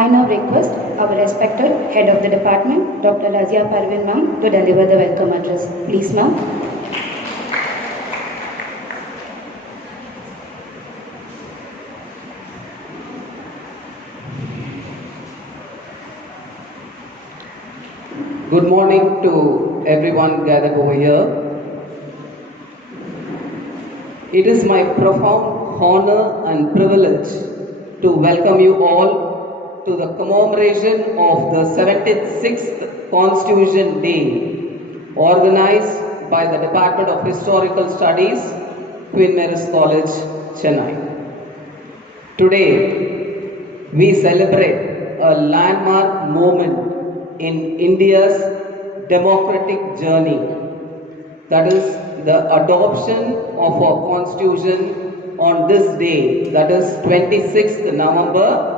I now request our respected Head of the Department, Dr. Raziya Parvin ma'am, to deliver the welcome address. Please ma'am. Good morning to everyone gathered over here. It is my profound honor and privilege to welcome you all to the commemoration of the 76th Constitution Day organized by the Department of Historical Studies, Queen Mary's College, Chennai. Today, we celebrate a landmark moment in India's democratic journey, that is the adoption of our constitution on this day, that is 26th November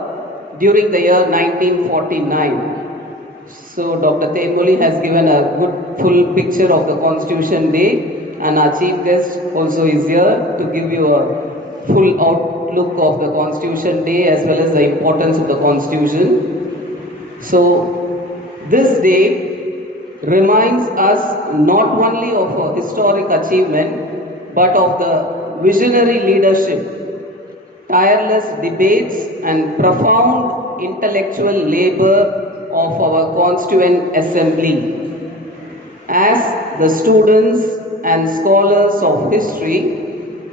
during the year 1949. So Dr. Temboli has given a good full picture of the Constitution Day, and our chief guest also is here to give you a full outlook of the Constitution Day as well as the importance of the Constitution. So this day reminds us not only of a historic achievement but of the visionary leadership, tireless debates and profound intellectual labor of our Constituent Assembly. As the students and scholars of history,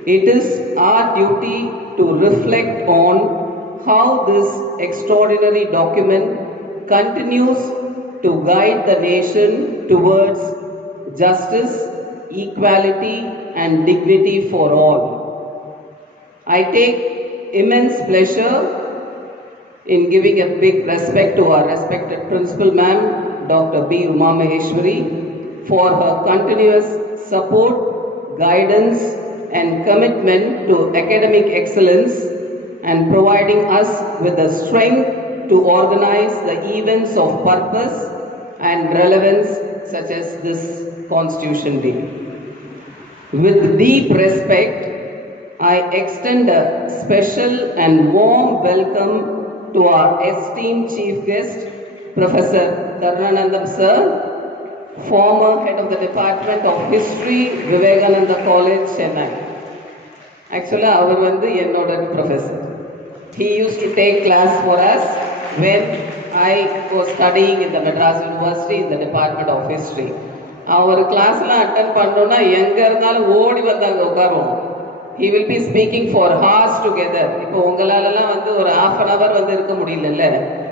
it is our duty to reflect on how this extraordinary document continues to guide the nation towards justice, equality and dignity for all. I take immense pleasure in giving a big respect to our respected Principal Ma'am, Dr. B. Uma Maheshwari, for her continuous support, guidance and commitment to academic excellence and providing us with the strength to organize the events of purpose and relevance such as this Constitution Day. With deep respect, I extend a special and warm welcome to our esteemed Chief Guest, Professor Karunanandam Sir, former Head of the Department of History, Vivekananda College, Chennai. Actually, our professor. He used to take class for us when I was studying in the Madras University in the Department of History. Our class attend pannona enga odi vandanga ukaruvom. He will be speaking for hours together. Ipo ungalalala vandu or half an hour vandu irukka mudiyilla.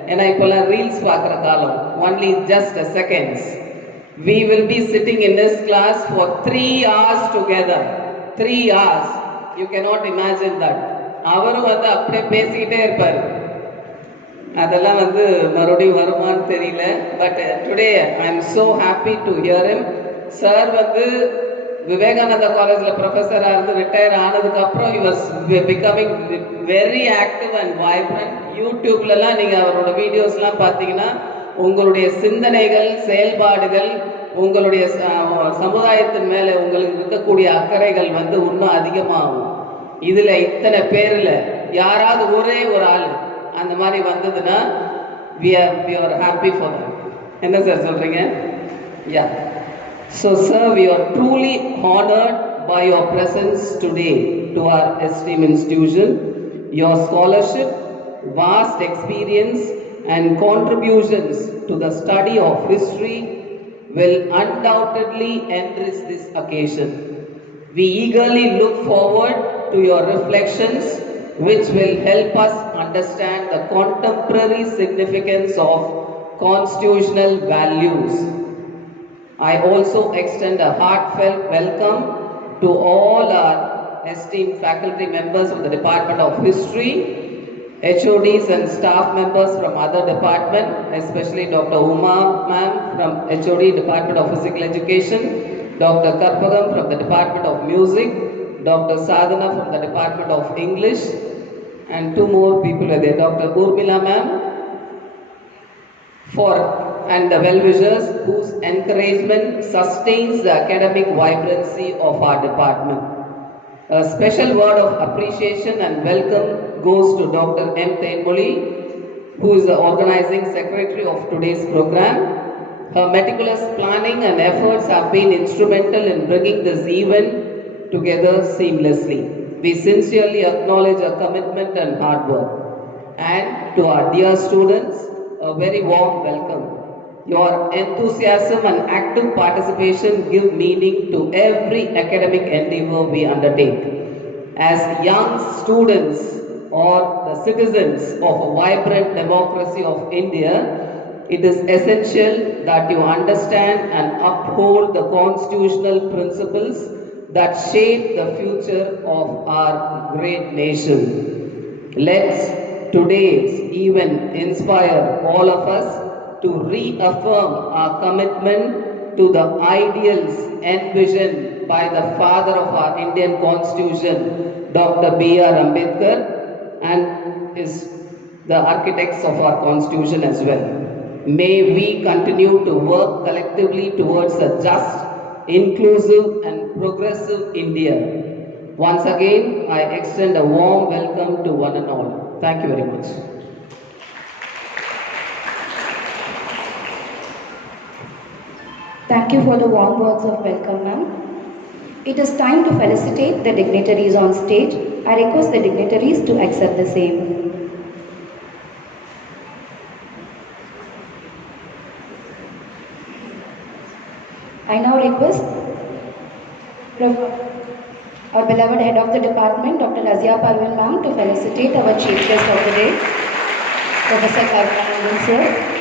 Ena ipola reels paakra kaalam. Only just a seconds. We will be sitting in this class for 3 hours together. 3 hours. You cannot imagine that. Avaru vandu apdi pesikite irparu. அதெல்லாம் மறுபடியும் வருமான்னு தெரியல. But today I am so happy to hear him. Sir Vivekananda காலேஜில் ப்ரொஃபஸராக இருந்து retire ஆனதுக்கப்புறம் he was becoming very active and vibrant. யூடியூப்லலாம் நீங்கள் அவரோட வீடியோஸ்லாம் பார்த்தீங்கன்னா உங்களுடைய சிந்தனைகள், செயல்பாடுகள், உங்களுடைய சமுதாயத்தின் மேலே உங்களுக்கு இருக்கக்கூடிய அக்கறைகள் இன்னும் அதிகமாகும். இதில் இத்தனை பேரில் யாராவது ஒரே ஒரு ஆள் அந்த மாதிரி வந்ததுன்னா we are happy for that. என்ன சார் சொல்றீங்க? Yeah. So sir, we are truly honored by your presence today to our esteemed institution. Your scholarship, vast experience and contributions to the study of history will undoubtedly enrich this occasion. We eagerly look forward to your reflections, which will help us understand the contemporary significance of constitutional values. I also extend a heartfelt welcome to all our esteemed faculty members of the Department of History, HODs and staff members from other departments, especially Dr. Uma ma'am from HOD Department of Physical Education, Dr. Karpagam from the Department of Music, Dr. Sadhana from the Department of English, and 2 more people are there. Dr. Urmila ma'am and the well-wishers whose encouragement sustains the academic vibrancy of our department. A special word of appreciation and welcome goes to Dr. M. Temboli who is the organizing secretary of today's program. Her meticulous planning and efforts have been instrumental in bringing this event together seamlessly. We sincerely acknowledge her commitment and hard work. And to our dear students, a very warm welcome. Your enthusiasm and active participation give meaning to every academic endeavor we undertake. As young students or the citizens of a vibrant democracy of India, it is essential that you understand and uphold the constitutional principles that shape the future of our great nation. Let today's event inspire all of us to reaffirm our commitment to the ideals envisioned by the father of our Indian Constitution, Dr. B.R. Ambedkar, and the architects of our Constitution as well. May we continue to work collectively towards a just, inclusive and progressive India. Once again, I extend a warm welcome to one and all. Thank you very much. Thank you for the warm words of welcome, ma'am. It is time to felicitate the dignitaries on stage. I request the dignitaries to accept the same. I now request our beloved head of the department, Dr. Raziya Parvin, ma'am, to felicitate our chief guest of the day, Professor Karunanandan sir.